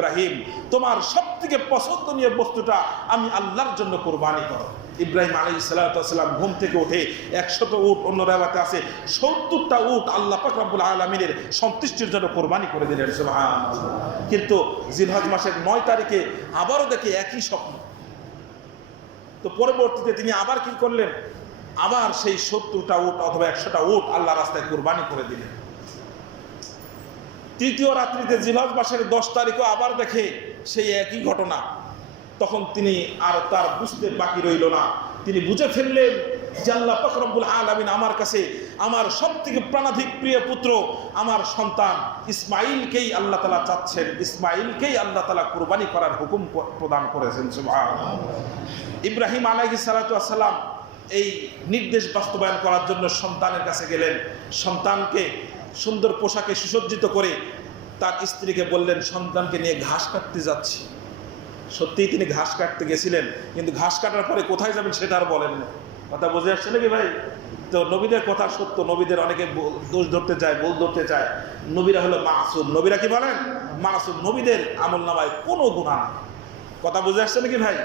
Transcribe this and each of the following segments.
ইব্রাহিম, তোমার সবথেকে পছন্দনীয় বস্তুটা আমি আল্লাহর জন্য কুরবানি করো। ইব্রাহিম আলাইহিস সালাতু ওয়াস সালাম ঘুম থেকে উঠে 100 উট, অন্য রাওয়াতে আছে 70টা উট আল্লাহ পাক রব্বুল আলামিনের সন্তুষ্টির জন্য কুরবানি করে দিলেন। সুবহানাল্লাহ। কিন্তু জিলহজ মাসের 9 তারিখে আবারও দেখে একই স্বপ্ন। তো পরবর্তীতে তিনি আবার কি করলেন, আবার সেই 70টা উট অথবা 100টা উট আল্লাহ রাস্তায় কুরবানি করে দিলেন। তৃতীয় রাত্রিতে জিলহজ মাসের 10 তারিখও আবার দেখে সেই একই ঘটনা। তখন তিনি আর তার বুঝতে বাকি রইল না, তিনি বুঝে ফেললেন যে আল্লাহ পাক রব্বুল আলামিন আমার কাছে আমার সবথেকে প্রাণাধিক প্রিয় পুত্র আমার সন্তান ইসমাইলকেই আল্লাহ তাআলা চাচ্ছেন, ইসমাইলকেই আল্লাহ তাআলা কুরবানি করার হুকুম প্রদান করেছেন। সুবহানাল্লাহ। ইব্রাহিম আলাইহিস সালাতু ওয়াস সালাম এই নির্দেশ বাস্তবায়ন করার জন্য সন্তানের কাছে গেলেন। সন্তানকে সুন্দর পোশাকে সুসজ্জিত করে তার স্ত্রীকে বললেন, সন্তানকে নিয়ে ঘাস কাটতে যাচ্ছি। সত্যিই তিনি ঘাস কাটতে গেছিলেন, কিন্তু ঘাস কাটার পরে কোথায় যাবেন সেটা আর বলেন না। কথা বুঝে আসছে নাকি ভাই? তো নবীদের কথা সত্য, নবীদের অনেকে দোষ ধরতে চায়, ভুল ধরতে চায়। নবীরা হলো মাসুম। নবীরা কি বলেন? মাসুম। নবীদের আমল নামায় কোনো গুনাহ নেই। কথা বুঝে আসছে নাকি ভাই?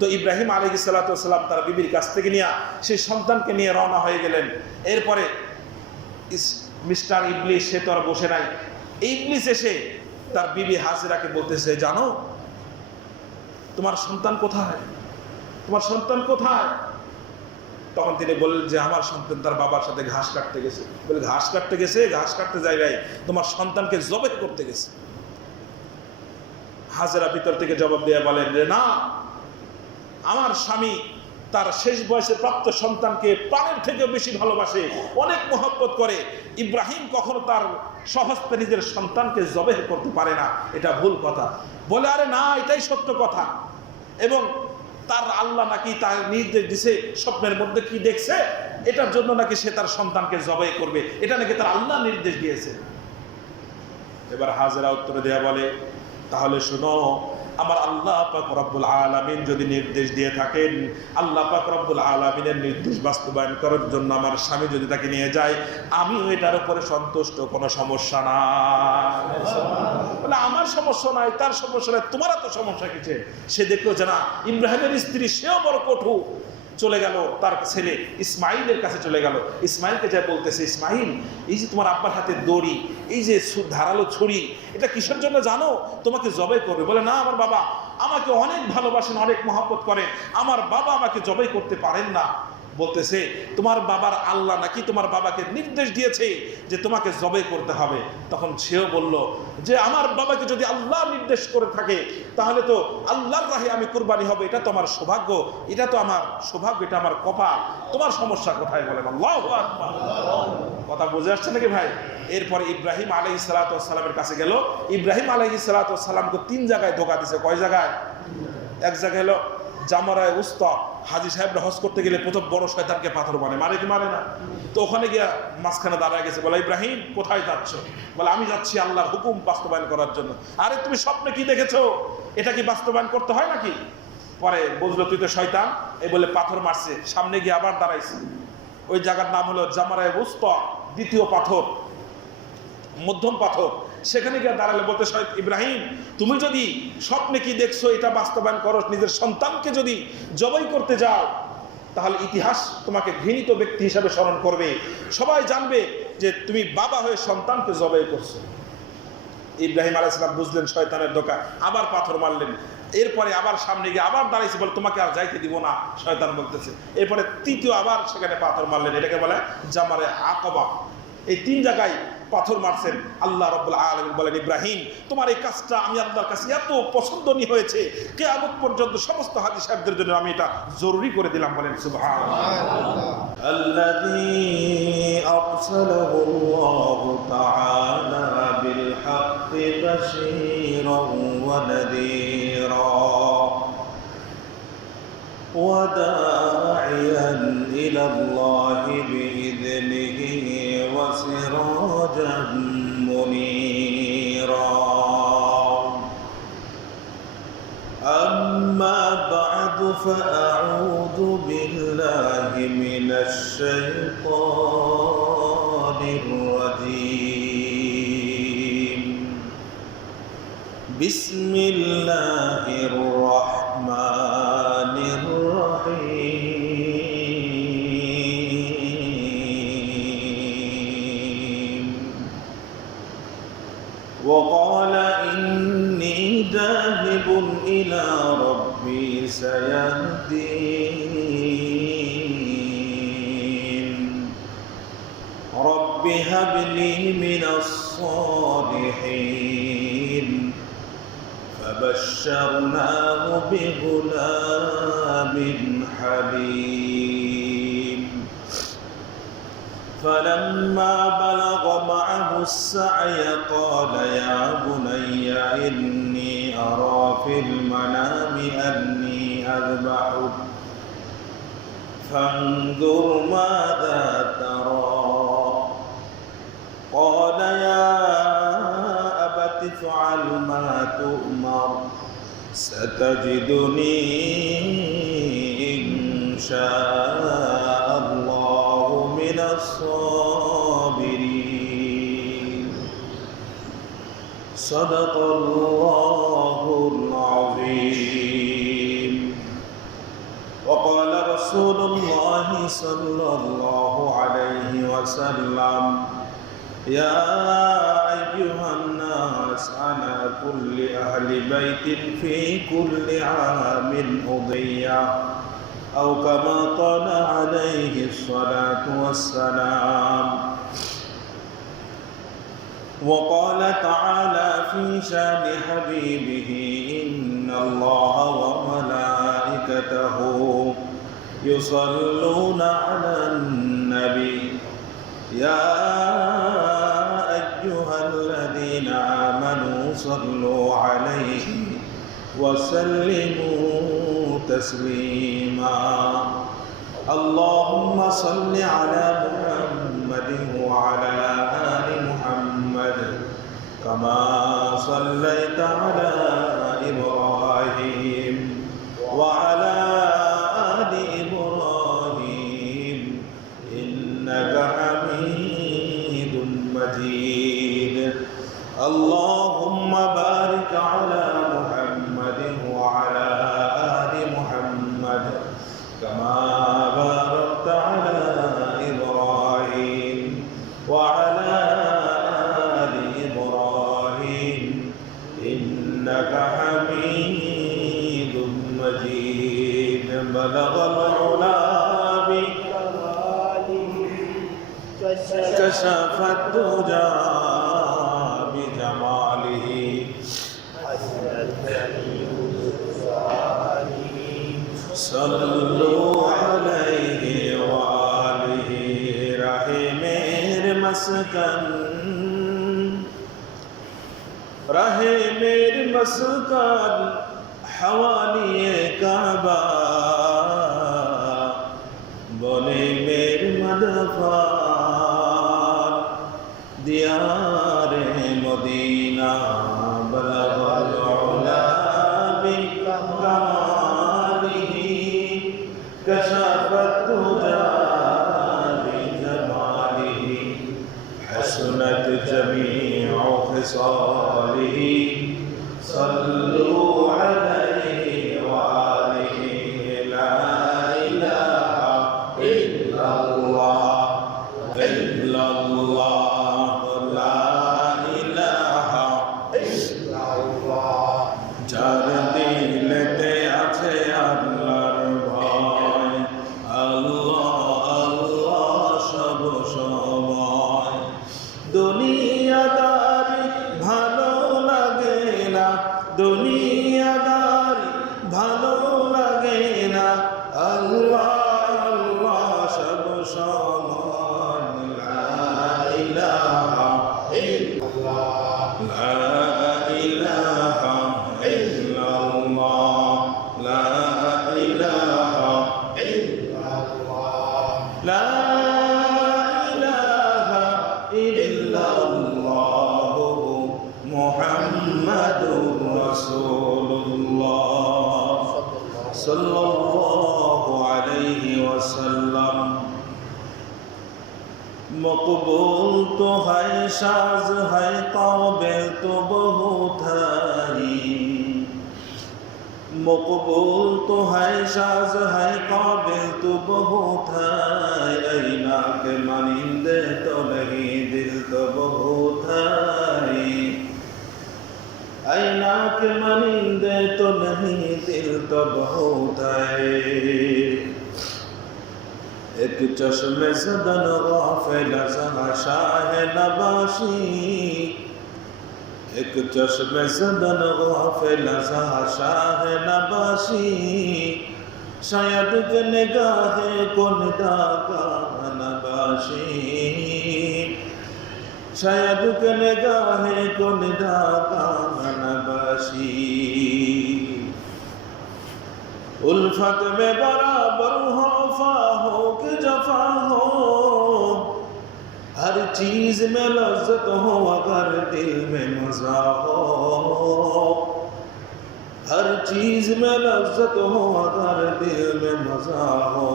তো ইব্রাহিম আলাইহিস সালাতু ওয়াস সালাম তার বিবির কাছ থেকে নিয়ে সেই সন্তানকে নিয়ে রওনা হয়ে গেলেন। এরপরে মিস্টার ইবলিস সে তো আর বসে নাই। ইবলিস এসে তার বিবি হাজেরাকে বলতেছে, জানো তোমার সন্তান কোথায়? তোমার সন্তান কোথায়? তখন তিনি বললেন যে আমার সন্তান তার বাবার সাথে ঘাস কাটতে গেছে। বলে ঘাস কাটতে গেছে? ঘাস কাটতে যায় নাই, তোমার সন্তানকে জবাই করতে গেছে। হাজেরা ভিতর থেকে জবাব দিয়ে বলেন যে না, আমার স্বামী তার শেষ বয়সে প্রাপ্ত সন্তানকে প্রাণের থেকেও বেশি ভালোবাসে, অনেক মহব্বত করে। ইব্রাহিম কখনো তার স্বহস্তে নিজের সন্তানকে জবাই করতে পারে না, এটা ভুল কথা। বলে আরে না, এটাই সত্য কথা। এবং তার আল্লাহ নাকি তার নির্দেশ দিছে, স্বপ্নের মধ্যে কি দেখছে এটার জন্য নাকি সে তার সন্তানকে জবাই করবে, এটা নাকি তার আল্লাহ নির্দেশ দিয়েছে। এবার হাজেরা উত্তরে দেয়া বলে, তাহলে শোনো, আমার আল্লাহ পাক রব্বুল আলামিন যদি নির্দেশ দিয়ে থাকেন, আল্লাহ পাক রব্বুল আলামিনের নির্দেশ বাস্তবায়ন করার জন্য আমার স্বামী যদি তাকে নিয়ে যায়, আমিও এটার উপরে সন্তুষ্ট, কোনো সমস্যা নাই। বলে আমার সমস্যা নাই, তার সমস্যা নাই, তোমার তো সমস্যা কিসে? সে দেখলো যে না, ইব্রাহিমের স্ত্রী সেও বড় কঠু, চলে গেল তার ছেলে ইসমাইলের কাছে চলে গেল। ইসমাইলকে যা বলতেছে, ইসমাইল এই যে তোমার আব্বার হাতে দড়ি, এই যে ধারালো ছুরি, এটা কিসের জন্য জানো? তোমাকে জবাই করবে। বলে না, আমার বাবা আমাকে অনেক ভালোবাসেন, অনেক মহব্বত করেন, আমার বাবা আমাকে জবাই করতে পারেন না। বলতেছে তোমার বাবার আল্লাহ নাকি তোমার বাবাকে নির্দেশ দিয়েছে যে তোমাকে জবাই করতে হবে। তখন সেও বলল যে আমার বাবাকে যদি আল্লাহ নির্দেশ করে থাকে তাহলে তো আল্লাহর রাহে আমি কুরবানি হবে, এটা তো আমার সৌভাগ্য, এটা তো আমার সৌভাগ্য, এটা আমার কপাল। তোমার সমস্যা কোথায়? বলেন আল্লাহু আকবার। কথা বুঝে আসছে নাকি ভাই? এরপরে ইব্রাহিম আলাইহিস সালাতু ওয়াস সালামের কাছে গেল। ইব্রাহিম আলাইহিস সালাতু ওয়াস সালামকে 3 জায়গায় ধোঁকা দিয়েছে। কয় জায়গায়? এক জায়গায় হলো জামারায় উস্তা, হাজী সাহেবরা হজ করতে গেলে প্রথম বড় শয়তানকে পাথর মারে কি মারে না? তো ওখানে গিয়া মাঝখানে দাঁড়ায় গেছে। বলে ইব্রাহিম কোথায় যাচ্ছ? বলে আমি যাচ্ছি আল্লাহর হুকুম বাস্তবায়ন করার জন্য। আরে তুমি স্বপ্নে কি দেখেছো? এটা কি বাস্তবায়ন করতে হয় নাকি? পরে বুঝলো তুই তো শয়তান, এই বলে পাথর মারছে। সামনে গিয়ে আবার দাঁড়াইছে। ওই জায়গার নাম হলো জামারায় উস্তা, দ্বিতীয় পাথর, মধ্যম পাথর। সেখানে গিয়ে দাঁড়ালে বলতে, ইব্রাহিম তুমি যদি স্বপ্নে কি দেখছো এটা বাস্তবায়ন করো, নিজের সন্তানকে যদি জবাই করতে যাও তাহলে ইতিহাস তোমাকে ঘৃণিত ব্যক্তি হিসাবে স্মরণ করবে, সবাই জানবে যে তুমি বাবা হয়ে সন্তানকে জবাই করছো। ইব্রাহিম আলাইহিস সালাম বুঝলেন শয়তানের ধোঁকা, আবার পাথর মারলেন। এরপরে আবার সামনে গিয়ে আবার দাঁড়াইছে, বলে তোমাকে আর যাইতে দিব না, শয়তান বলতেছে। এরপরে তৃতীয় আবার সেখানে পাথর মারলেন। এটাকে বলে জামারে আকবা। এই 3 জায়গায় পাথর মারছেন। আল্লাহ রাব্বুল আলামিন বলেন, ইব্রাহিম তোমার এই কাজটা আমি আল্লাহর কাছে এত পছন্দনীয় হয়েছে, কিয়ামত পর্যন্ত সমস্ত হাজী সাহেবদের জন্য আমি এটা জরুরি করে দিলাম। বলেন সুবহানাল্লাহ। আল্লাযী আরসালাহু আল্লাহু তাআলা বিল হাক্কি বাশীরান ওয়া নাযীরা ওয়া দাঈয়ান ইলাল্লাহি বিইذনিহি وسراجا منيرا أما بعد فأعوذ بالله من الشيطان الرجيم বিসমিল্লাহির রহমানির রহিম وقال إني ذاهب إلى ربي سيهدين رب هب لي من الصالحين فبشرناه بغلام حليم فلما بلغ معه السعي قال يا بني إني أرى في المنام أني أذبحك فانظر ماذا ترى قال يا أبت افعل ما تؤمر ستجدني إن شاء الله من الصابرين صدق الله العظيم وقال رسول الله صلى الله عليه وسلم يا أيها الناس على كل أهل بيت في كل عام أضية أو كما قال عليه الصلاة والسلام وقال تعالى في شان حبيبه إن الله وملائكته يصلون على النبي يا أيها الذين آمنوا صلوا عليه وسلموا تسليما اللهم صل على محمد وعلى آل محمد كما صليت على إبراهيم وعلى آل إبراهيم إنك حميد مجيد اللهم بارك على محمد وعلى آل محمد كما باركت على إبراهيم وعلى آل إبراهيم إنك حميد مجيد بلغ العلا كشف الدجى بجماله صلوا عليه وآله رحمير مسكن رحمير مسكن حوالي كعبة بولي مير مدفع ديار مدينة بلغ العلا بكماله كشف الدجى بجماله حسنت جميع خصاله صلوا عليه وآله لا إله إلا الله إلا الله لا إله إلا الله যার দিলেতে আছে আল্লাহর ভয় আল্লাহ আল্লাহ সব সময় দুনিয়াদারি ভালো লাগে না দুনিয়াদারি ভালো লাগে না আল্লাহ আল্লাহ সব সময় লা ইলাহা ইল্লাল্লাহ লা ইলাহা ইল্লাল্লাহ লা ইলাহা ইল্লাল্লাহ লা ইলাহা ইল্লাল্লাহ মুহাম্মাদুর রাসূলুল্লাহ সাল্লাল্লাহু আলাইহি ওয়াসাল্লাম मकबूल तो है साज है काबिल तो बहुत है मकबूल तो है शाज है काबिल तो बहुत है ऐना के मानिंदे तो नहीं दिल तो बहुत है ऐना के मानिंदे तो नहीं दिल तो बहुत है एक चश्मे सदन गाफिल शाह नबाशी एक चश्मे सदन गाफिल शाह नबाशी शायद के निगाहे को निदा का नबाशी शायद के निगाहे को निदा का नबाशी उल्फत में बराबर हो वफा हो कि जफा हो हर चीज में लज्जत हो अगर दिल में मजा हो हर चीज में लज्जत हो अगर दिल में मजा हो।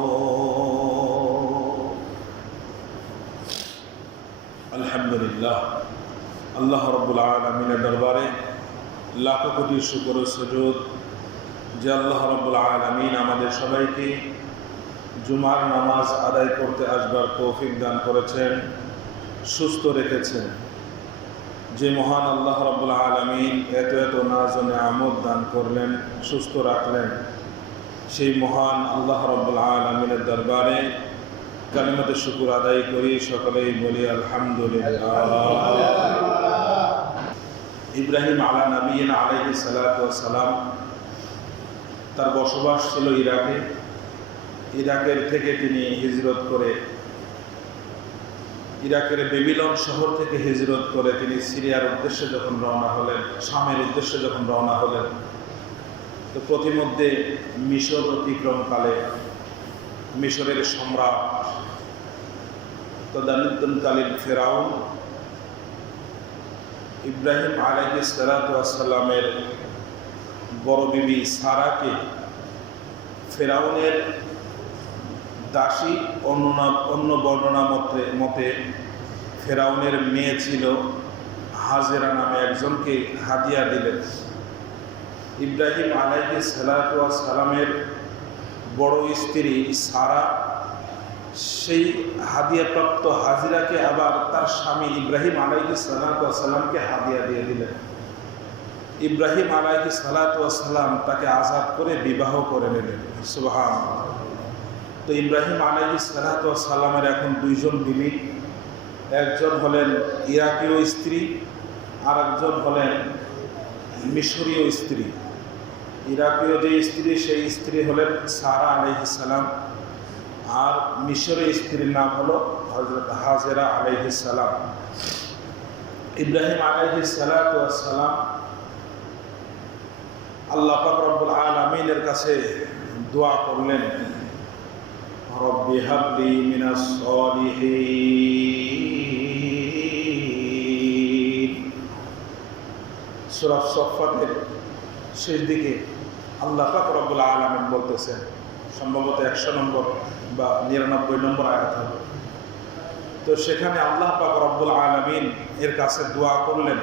अल्हम्दुलिल्लाह अल्लाह रब्बुल आलमीনের দরবারে লাখো কোটি শুকর ও সুজুদ যে আল্লাহ রব্বুল আলামিন আমাদের সবাইকে জুমার নামাজ আদায় করতে আসবার তৌফিক দান করেছেন, সুস্থ রেখেছেন। যে মহান আল্লাহ রব্বুল আলামিন এত এত নাজ ও নিয়ামত দান করলেন, সুস্থ রাখলেন, সেই মহান আল্লাহ রব্বুল আলামিনের দরবারে কালিমাতে শুকর আদায় করি, সকলেই বলি আলহামদুলিল্লাহ। ইব্রাহিম আলা নবিয়িনা আলাইহিস সালাতু ওয়াস সালাম তার বসবাস ছিল ইরাকে। ইরাকের থেকে তিনি হিজরত করে ইরাকের বেবিলন শহর থেকে হিজরত করে তিনি সিরিয়ার উদ্দেশ্যে যখন রওনা হলেন, শামের উদ্দেশ্যে যখন রওনা হলেন, তো প্রতিমধ্যে মিশর অতিক্রমকালে মিশরের সম্রাট তদানীন্তনকালীন ফেরাউন ইব্রাহিম আলাইহিস সালাতু ওয়াস সালামের বড় বিবি সারাকে ফেরাউনের দাসী, অন্য বর্ণনা মতে ফেরাউনের মেয়ে ছিল হাজেরা নামে একজনকে হাদিয়া দিলেন। ইব্রাহিম আলাইহিস সালাতু ওয়াস সালামের বড় স্ত্রী সারা সেই হাদিয়াপ্রাপ্ত হাজিরাকে আবার তার স্বামী ইব্রাহিম আলাইহিস সালাতু ওয়াস সালামকে হাদিয়া দিয়ে দিলেন। ইব্রাহিম আলাইহিস সালাতু ওয়াস সালাম তাকে আজাদ করে বিবাহ করে নিলেন। সুবহানাল্লাহ। তো ইব্রাহিম আলাইহিস সালাতু ওয়াস সালামের এখন দুইজন বিবি, একজন হলেন ইরাকীয় স্ত্রী আর একজন হলেন মিশরীয় স্ত্রী। ইরাকীয় যে স্ত্রী সেই স্ত্রী হলেন সারা আলাইহিস সালাম, আর মিশরের স্ত্রীর নাম হলো হযরত হাজেরা আলাইহিস সালাম। ইব্রাহিম আলাইহিস সালাতু ওয়াস সালাম আল্লাহ পাক রব্বুল আলামিনের কাছে দোয়া করলেন, রব্বি হাবলি মিনাস সালিহিন। সূরা সফফাতের শেষ দিকে আল্লাহ পাক রব্বুল আলামিন বলতেছেন, সম্ভবত 100 নম্বর বা 99 নম্বর আয়াত হবে। তো সেখানে আল্লাহ পাক রব্বুল আলামিন এর কাছে দোয়া করলেন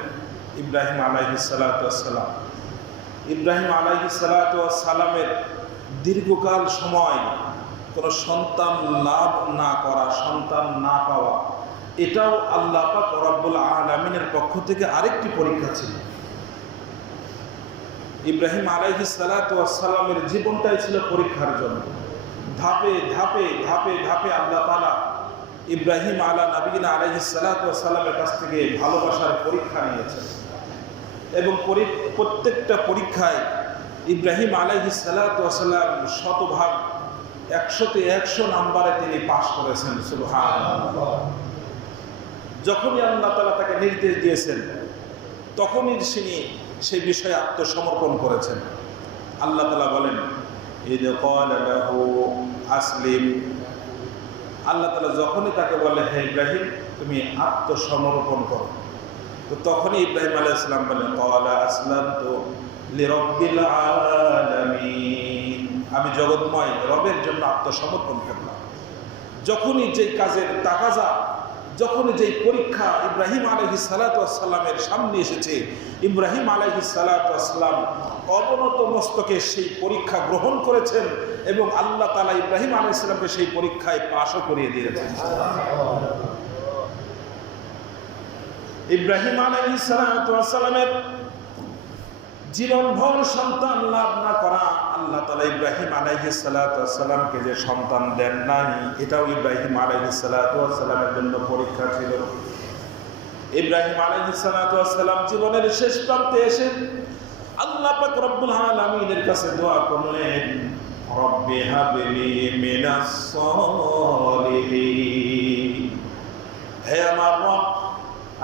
ইব্রাহিম আলাইহিস সালাতু ওয়াস সালাম। ইব্রাহিম আলাইহিস সালাতু ওয়াস সালামের দীর্ঘকাল সময় কোনো সন্তান লাভ না করা, সন্তান না পাওয়া, এটাও আল্লাহ পাক রব্বুল আলামিনের পক্ষ থেকে আরেকটি পরীক্ষা ছিল। ইব্রাহিম আলাইহিস সালাতু ওয়াস সালামের জীবনটাই ছিল পরীক্ষার জন্য। ধাপে ধাপে ধাপে ধাপে আল্লাহ তাআলা ইব্রাহিম আলা নবিয়িনা আলাইহিস সালাতু ওয়াস সালামের কাছ থেকে ভালোবাসার পরীক্ষা নিয়েছেন, এবং প্রত্যেকটা পরীক্ষায় ইব্রাহিম আলাইহিস সালাতু ওয়াস সালাম শতভাগ 100তে 100 নম্বরে তিনি পাস করেছেন। সুবহানাল্লাহ। যখনই আল্লাহ তাআলা তাকে নির্দেশ দিয়েছেন তখনই তিনি সেই বিষয়ে আত্মসমর্পণ করেছেন। আল্লাহ তাআলা বলেন, ইদ ক্বালা লাহু আসলিম। আল্লাহ তাআলা যখনই তাকে বলে, হে ইব্রাহিম তুমি আত্মসমর্পণ করো, তো তখনই ইব্রাহিম আলাইহিস সালাম বলেন, ক্বালা আসলামতু লিরাব্বিল আলামিন। আমি জগৎময় রবের জন্য আত্মসমর্পণ করলাম। যখনই যে কাজের তাকাজা যখন যেই পরীক্ষা ইব্রাহিম আলাইহিস সালাতু ওয়াস সালামের সামনে এসেছে, ইব্রাহিম আলাইহিস সালাতু ওয়াস সালাম অবনত মস্তকে সেই পরীক্ষা গ্রহণ করেছেন এবং আল্লাহ তাআলা ইব্রাহিম আলাইহিস সালামকে সেই পরীক্ষায় পাশও করিয়ে দিয়েছেন। ইব্রাহিম আলাইহিস সালাতু ওয়াস সালামের জীবনভর সন্তান লাভ না করা, আল্লাহ তাআলা ইব্রাহিম আলাইহিস সালাতু ওয়াস সালামকে যে সন্তান দেন নাই, এটাও ইব্রাহিম আলাইহিস সালাতু ওয়াস সালামের জন্য পরীক্ষা ছিল। ইব্রাহিম আলাইহিস সালাতু ওয়াস সালাম জীবনের শেষ প্রান্তে এসে আল্লাহ পাক রব্বুল আলামিনের কাছে দোয়া করলেন, রব্বি হাবলি মিনাস সালিহিন, হে আমার রব,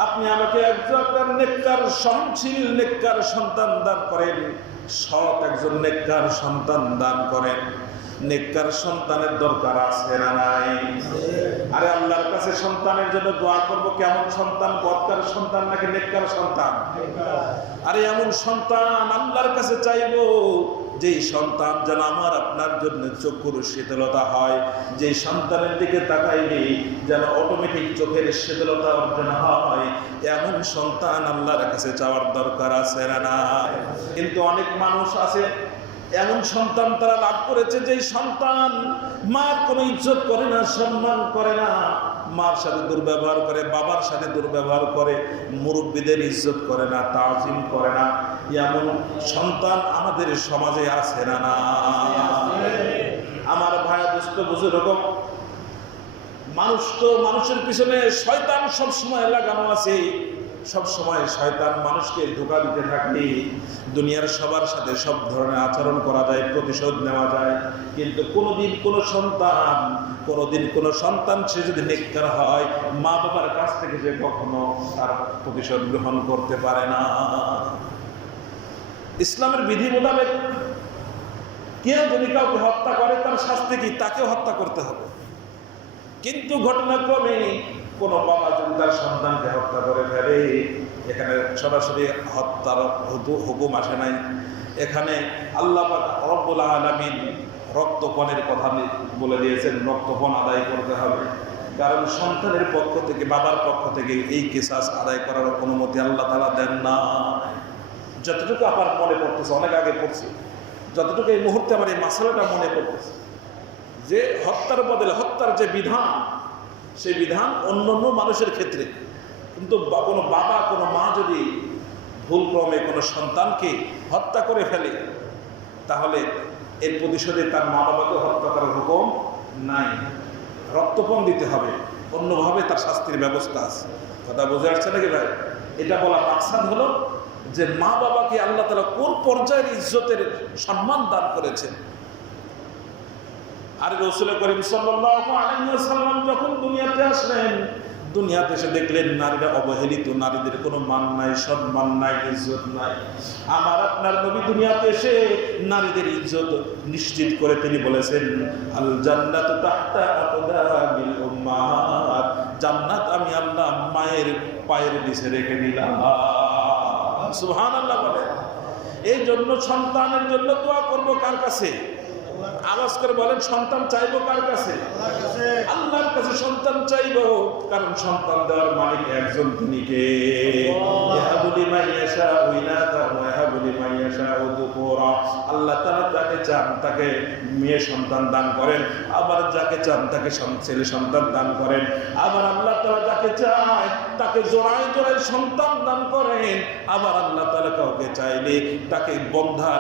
আপনি আমাকে একজন নেককার সহনশীল নেককার সন্তান দান করেন, সৎ একজন নেককার সন্তান দান করেন। নেককার সন্তানের দরকার আছে না নাই? আরে আল্লাহর কাছে সন্তানের জন্য দোয়া করব, কেমন সন্তান? বদকার সন্তান নাকি নেককার সন্তান? আরে এমন সন্তান আল্লাহর কাছে চাইবো যেই সন্তান যেন আমার আপনার জন্য চক্ষুর শীতলতা হয়, যেই সন্তানের দিকে তাকাইলে যেন অটোমেটিক চোখের শীতলতা অর্জন হয়, এমন সন্তান আল্লাহর কাছে চাওয়ার দরকার আছে না? কিন্তু অনেক মানুষ আছে এমন সন্তান তারা লাভ করেছে যেই সন্তান মার কোনো ইজ্জত করে না, সম্মান করে না, মার সাথে দুর্ব্যবহার করে, বাবার সাথে দুর্ব্যবহার করে, মুরব্বীদের ইজ্জত করে না, তাজিম করে না। এমন সন্তান আমাদের সমাজে আছে না? না আমার ভাইয়া দোস্ত বুজুর্গ, মানুষ তো মানুষের পিছনে শয়তান সব সময় লাগানো আছে, সব সময় শয়তান মানুষকে ধোঁকা দিতে থাকে। দুনিয়ার সবার সাথে সব ধরনের আচরণ করা যায়, প্রতিশোধ নেওয়া যায়, কিন্তু কোনোদিন কোনো সন্তান সে যদি নেককার হয়, মা বাবার কাছ থেকে যে কখনো তার প্রতিশোধ গ্রহণ করতে পারে না। ইসলামের বিধি মোতাবেক কেউ যদি কাউকে হত্যা করে তার শাস্তি কি? তাকেও হত্যা করতে হবে। কিন্তু ঘটনাক্রমে কোনো বাবা যদি তার সন্তানকে হত্যা করে ফেলে, এখানে সরাসরি হত্যার হুকুম আসে নাই, এখানে আল্লাহ পাক রব্বুল আলামিন রক্তপণের কথা বলে দিয়েছেন, রক্তপণ আদায় করতে হবে। কারণ সন্তানের পক্ষ থেকে, বাবার পক্ষ থেকে এই কিসাস আদায় করার অনুমতি আল্লাহ তাআলা দেন না। যতটুকু আমার মনে পড়তেছে, অনেক আগে পড়ছি, যতটুকু এই মুহূর্তে আমার এই মাসালাটা মনে পড়তেছে, যে হত্যার বদলে হত্যার যে বিধান, সেই বিধান অন্যান্য মানুষের ক্ষেত্রে, কিন্তু কোনো বাবা কোনো মা যদি ভুলক্রমে কোনো সন্তানকে হত্যা করে ফেলে, তাহলে এর প্রতিশোধে তার মা বাবাকে হত্যা করার হুকুম নাই, রক্তপণ দিতে হবে, অন্যভাবে তার শাস্তির ব্যবস্থা আছে। কথা বুঝে আসছে নাকি ভাই? এটা বলা মাকসাদ হলো যে মা বাবাকে আল্লাহ তাআলা কোন পর্যায়ের ইজ্জতের সম্মান দান করেছেন। আর রাসূল করিম সাল্লাল্লাহু আলাইহি ওয়াসাল্লাম যখন দুনিয়াতে আসলেন, দুনিয়াতে এসে দেখলেন নারীরা অবহেলিত, নারীদের কোনো মান নাই, সম্মান নাই, ইজ্জত নাই। আমার আপনার নবী দুনিয়াতে এসে নারীদের ইজ্জত নিশ্চিত করে তিনি বলেছেন, আল জান্নাতু তাহতা আকদামিল উম্মাহাত, জান্নাত আমি আল্লাহ মায়ের পায়ের নিচে রেখে দিলাম। সুবহানাল্লাহ বলে। এই জন্য সন্তানের জন্য দোয়া করব কার কাছে? আওয়াজ করে বলেন, সন্তান চাইবো কার কাছে? আল্লাহর কাছে সন্তান চাইবো, কারণ সন্তান দেওয়ার মালিক একজন, তিনি কে? আল্লাহ তাআলা যাকে চান তাকে মেয়ে সন্তান দান করেন, আবার যাকে চান তাকে ছেলে সন্তান দান করেন, আবার আল্লাহ তাআলা যাকে চায় তাকে জোড়ায় জোড়ায় সন্তান দান করেন, আবার আল্লাহ তাআলা কাউকে চাইলে তাকে বন্ধা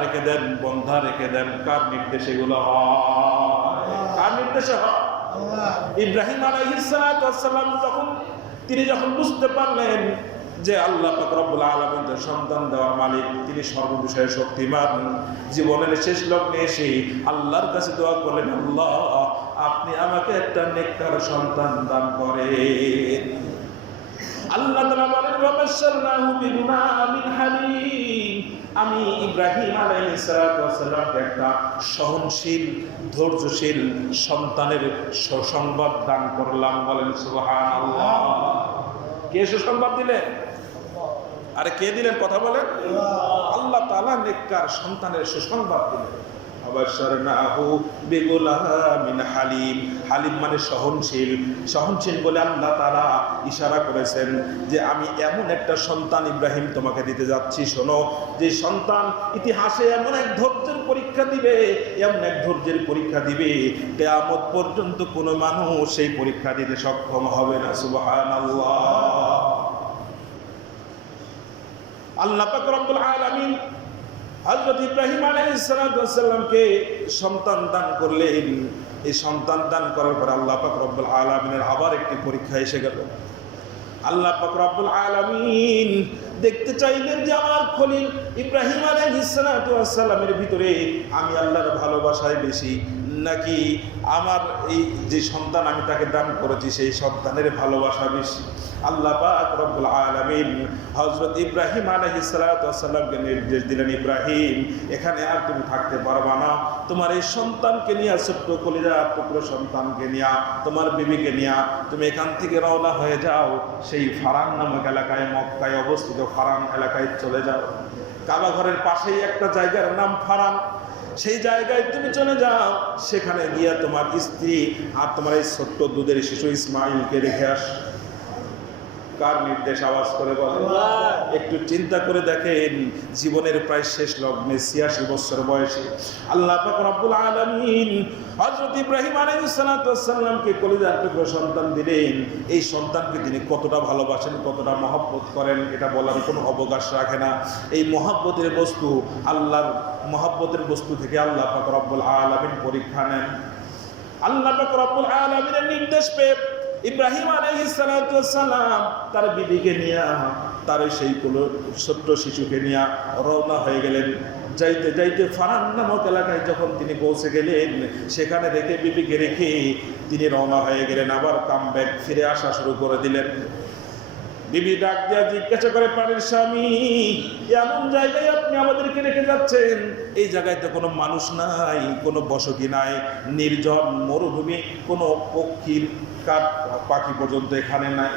রেখে দেন। কার নির্দেশে এগুলো হয়? কার নির্দেশে হয়? ইব্রাহিম আলাইহিস সালাম যখন বুঝতে পারলেন যে আল্লাহ পাক রব্বুল আলামিন যে সন্তান দেওয়ার মালিক, তিনি সর্ববিষয়ে শক্তিমান, জীবনের শেষ লগ্নে এসে আল্লাহর কাছে দোয়া করলেন, আল্লাহ আপনি আমাকে একটা নেককার সন্তান দান করেন। আল্লাহ তাআলা বলেন, ওয়াবাশশারনাহু বিগুলামিন হালিম, আমি ইব্রাহিম আলাইহিস সালামকে একটা সহনশীল, ধৈর্যশীল সন্তানের সুসংবাদ দান করলাম। বলেন সুবহানাল্লাহ। কে সুসংবাদ দিলেন? আরে কে দিলেন? কথা বলেন। আল্লাহ তাআলা নেককার সন্তানের সুসংবাদ দিলেন। ফাবাশশারনাহু বিগুলামিন হালিম। হালিম মানে সহনশীল। সহনশীল বলে আল্লাহ তাআলা ইশারা করেছেন যে আমি এমন একটা সন্তান ইব্রাহিম তোমাকে দিতে যাচ্ছি, শোনো, যে সন্তান ইতিহাসে এমন এক ধৈর্যের পরীক্ষা দিবে, এমন এক ধৈর্যের পরীক্ষা দিবে, কিয়ামত পর্যন্ত কোনো মানুষ সেই পরীক্ষা দিতে সক্ষম হবে না। সুবহানাল্লাহ। আল্লাহ পাক রব্বুল আলামিন হযরত ইব্রাহিম আলাইহিস সালামকে সন্তান দান করলেন। এই সন্তান দান করার পর আল্লাহ পাক রব্বুল আলামিনের আবার একটি পরীক্ষা এসে গেল। আল্লাহ পাক রব্বুল আলামিন দেখতে চাইলেন যে আমার খলিল ইব্রাহিম আলাইহিস সালামের ভিতরে আমি আল্লাহর ভালোবাসায় বেশি, নাকি আমার এই যে সন্তান আমি তাকে দান করেছি সেই সন্তানের ভালোবাসা বেশি। আল্লাহ পাক রব্বুল আলামিন হযরত ইব্রাহিম আলাইহিস সালামকে নির্দেশ দিলেন, ইব্রাহিম এখানে আর তুমি থাকতে পারবা না, তোমার এই সন্তানকে নিয়ে, ছোট্ট কলিজার টুকরো সন্তানকে নিয়ে, তোমার বিবিকে নিয়ে তুমি এখান থেকে রওনা হয়ে যাও, সেই ফারান নামক এলাকায়, মক্কায় অবস্থিত ফারান এলাকায় চলে যাও। কাবা ঘরের পাশেই একটা জায়গার নাম ফারান, সেই জায়গায় তুমি চলে যাও, সেখানে গিয়া তোমার স্ত্রী আর তোমার এই ছোট্ট দুধের শিশু ইসমাইলকে রেখে আস। কার নির্দেশ? আওয়াজ করে বলে। একটু চিন্তা করে দেখেন, জীবনের প্রায় শেষ লগ্নে ৮৬ বছর বয়সে আল্লাহ পাক রব্বুল আলামিন হযরত ইব্রাহিম আলাইহিস সালামকে কলিজার টুকরো সন্তান দিলেন। এই সন্তানকে তিনি কতটা ভালোবাসেন, কতটা মহব্বত করেন, এটা বলার কোনো অবকাশ রাখে না। এই মহব্বতের বস্তু, আল্লাহর মহব্বতের বস্তু থেকে আল্লাহ পাক রব্বুল আলামিন পরীক্ষা নেন। আল্লাহ পাক রব্বুল আলামিনের নির্দেশ পেয়ে ইব্রাহিম আলাইহিস সালাম তার বিবিকে নিয়ে, তার সেই ছোট্ট শিশুকে নিয়ে রওনা হয়ে গেলেন। যাইতে যাইতে ফারান নামক এলাকায় যখন তিনি পৌঁছে গেলেন, সেখানে রেখে বিবিকে রেখে তিনি রওনা হয়ে গেলেন, আবার কামব্যাক ফিরে আসা শুরু করে দিলেন। বিবি ডাক দিয়া জিজ্ঞাসা করে, প্রাণের স্বামী, এমন জায়গায় আপনি আমাদেরকে রেখে যাচ্ছেন, এই জায়গায় তো কোনো মানুষ নাই, কোনো বসতি নাই, নির্জন মরুভূমি, কোনো পক্ষীর পাখি পর্যন্ত এখানে নাই,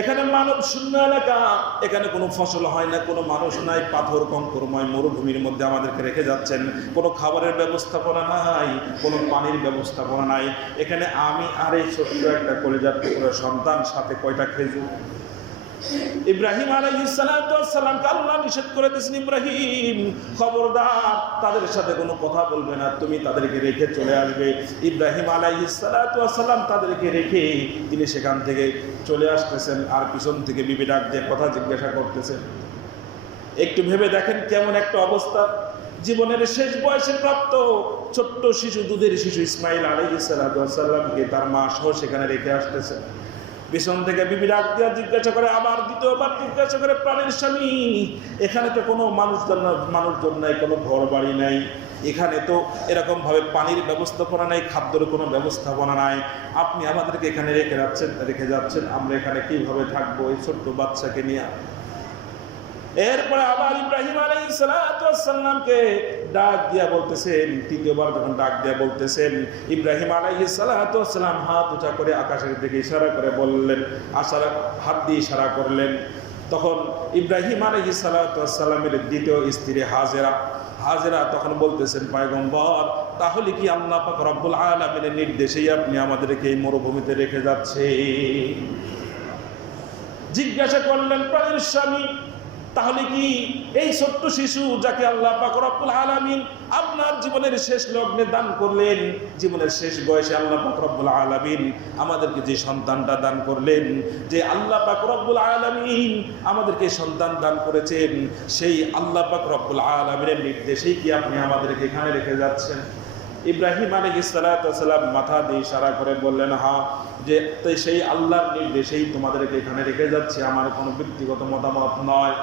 এখানে মানব শূন্য এলাকা, এখানে কোনো ফসল হয় না, কোনো মানুষ নাই, পাথর কঙ্করময় মরুভূমির মধ্যে আমাদেরকে রেখে যাচ্ছেন, কোনো খাবারের ব্যবস্থাপনা নাই, কোনো পানির ব্যবস্থাপনা নাই, এখানে আমি আর এই ছোট্ট একটা কলিজার টুকরো সন্তান, সাথে কয়টা খেজুর। ইব্রাহিম আলাইহিস সালামকে আল্লাহ নিষেধ করে দিয়েছেন, ইব্রাহিম খবরদার তাদের সাথে কোনো কথা বলবে না, তুমি তাদেরকে রেখে চলে আসবে। ইব্রাহিম আলাইহিস সালাম তাদেরকে রেখে তিনি সেখান থেকে চলে আসতেছেন, আর পিছন থেকে বিবি ডাক দিয়ে কথা জিজ্ঞাসা করতেছেন। একটু ভেবে দেখেন কেমন একটা অবস্থা। জীবনের শেষ বয়সে প্রাপ্ত ছোট্ট শিশু, দুধের শিশু ইসমাইল আলাইহিস সালামকে তার মা সহ সেখানে রেখে আসতেছেন। পিছন থেকে বিবি ডাক দিয়া জিজ্ঞাসা করে, আবার দ্বিতীয়বার জিজ্ঞাসা করে, প্রাণের স্বামী, এখানে তো কোনো মানুষজন নাই, কোনো ঘর বাড়ি নাই, এখানে তো এরকমভাবে পানির ব্যবস্থাপনা নাই, খাদ্যের কোনো ব্যবস্থাপনা নাই, আপনি আমাদেরকে এখানে রেখে যাচ্ছেন, আমরা এখানে কিভাবে থাকবো এই ছোট্ট বাচ্চাকে নিয়ে? এরপরে আবার ইব্রাহিম আলাইহিস সালামকে ডাক দিয়া বলতেছেন, তৃতীয়বার যখন ডাক দিয়া বলতেছেন, ইব্রাহিম আলাইহিস সালাম হাত উঁচা করে আকাশের দিকে ইশারা করে বললেন, হাত দিয়ে ইশারা করলেন। তখন ইব্রাহিম আলাইহিস সালামের দ্বিতীয় স্ত্রী হাজেরা তখন বলতেছেন, পয়গম্বর, তাহলে কি আল্লাহ পাক রব্বুল আলামিনের নির্দেশেই আপনি আমাদেরকে এই মরুভূমিতে রেখে যাচ্ছেন? জিজ্ঞাসা করলেন, প্রাণের স্বামী, তাহলে কি এই ছোট্ট শিশু যাকে আল্লাহ পাক রব্বুল আলামিন আপনার জীবনের শেষ লগ্নে দান করলেন, জীবনের শেষ বয়সে আল্লাহ পাক রব্বুল আলামিন আমাদেরকে যে সন্তানটা দান করলেন, যে আল্লাহ পাক রব্বুল আলামিন আমাদেরকে সন্তান দান করেছেন, সেই আল্লাহ পাক রব্বুল আলামিনের নির্দেশেই কি আপনি আমাদেরকে এখানে রেখে যাচ্ছেন? ইব্রাহিম আলাইহিস সালাম মাথা দিয়ে ইশারা করে বললেন, হ্যাঁ, যে সেই আল্লাহর নির্দেশেই তোমাদেরকে এখানে রেখে যাচ্ছে, আমার কোনো ব্যক্তিগত মতামত নয়।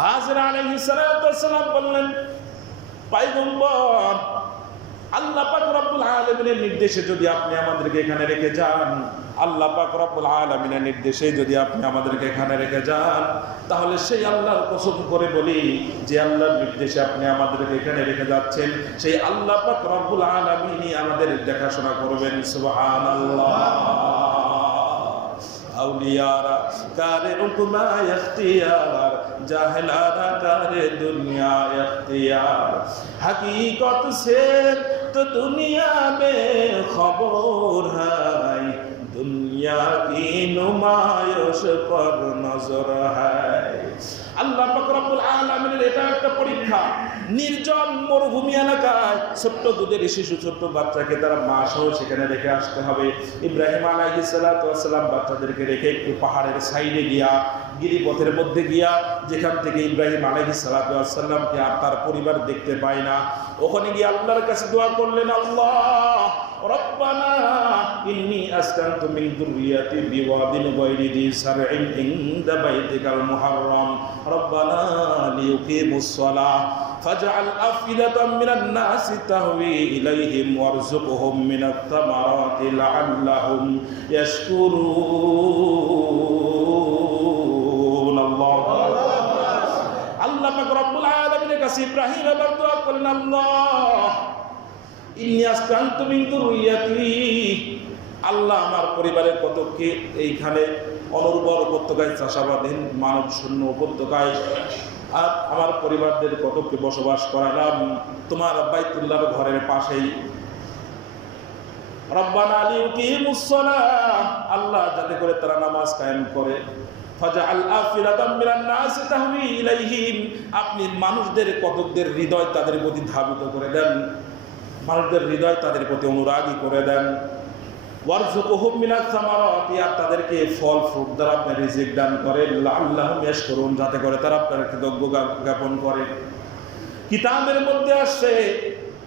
হাজেরা আলাইহিস সালাম বললেন, পয়গম্বর, আল্লাহ পাক রব্বুল আলামিনের নির্দেশে যদি আপনি আমাদেরকে এখানে রেখে যান, আল্লাহ পাক রব্বুল আলামিনের নির্দেশে যদি আপনি আমাদেরকে এখানে রেখে যান, তাহলে সেই আল্লাহর কসম করে বলি, যে আল্লাহর নির্দেশে আপনি আমাদেরকে এখানে রেখে যাচ্ছেন, সেই আল্লাহ পাক রব্বুল আলামিনই আমাদের দেখাশোনা করবেন। সুবহানাল্লাহ। আউলিয়ারা কারে রুকমা ইখতিয়ার, जाहलाना करे दुनिया इख्तियार हकीकत से तो दुनिया में खबर है दुनिया की नुमाइश पर नजर है আল্লাহ পাক রব্বুল আলামিনের এটা একটা পরীক্ষা নির্জন মরুভূমি এলাকায় ছোট্ট দুধের শিশু ছোট্ট বাচ্চাকে তারা মা সহ সেখানে রেখে আসতে হবে ইব্রাহিম আলাইহিস সালাতু ওয়াস সালাম বাচ্চাদেরকে রেখে একটু পাহাড়ের সাইডে গিয়া গিরিপথের মধ্যে গিয়া যেখান থেকে ইব্রাহিম আলাইহিস সালাতু ওয়াস সালামকে আর তার পরিবার দেখতে পায় না ওখানে গিয়ে আল্লাহর কাছে দোয়া করলেন আল্লাহ রব্বানা ইন্নী আসকানতু মিন যুররিয়াতি বিওয়াদিন গায়রি যি সারইন ইনদা বাইতিকাল মুহাররাম রব্বানা লিয়ুকিমুস সালাহ ফাজআল আফইদাতাম মিনান নাসি তাহওয়ি ইলাইহিম ওয়ারযুকহুম মিনাত তামারাতি লাআল্লাহুম ইয়াশকুরুন আল্লাহ পাক রব্বুল আলামিনের কাছে ইব্রাহিম আবার দোয়া করলেন আল্লাহ ইন্নী আসকানতু মিন যুররিয়াতি আল্লাহ আমার পরিবারের কতকে এইখানে অনুর্বর উপত্যকায় চাষাবাদহীন মানব শূন্য উপত্যকায় আর আমার পরিবারদের কতকে বসবাস করালাম তোমার বাইতুল্লাহর ঘরের পাশেই রব্বানা লিয়ুকিমুস সালাহ আল্লাহ যাতে করে তারা নামাজ কায়েম করে ফাজআল আফিরাতাম মিনান নাসি তাহওয়ি ইলাইহিম আপনি মানুষদের কতকদের হৃদয় তাদের প্রতি ধাবিত করে দেন মানুষদের হৃদয় তাদের প্রতি অনুরাগী করে দেন ওয়ারযুকহুম মিনাত সামারাতি আর তাদেরকে ফল ফ্রুট দ্বারা আপনি রিজিক দান করেন লাআল্লাহুম ইয়াশকুরুন যাতে করে তারা আপনার কৃতজ্ঞতা জ্ঞাপন করে কিতাবের মধ্যে আসছে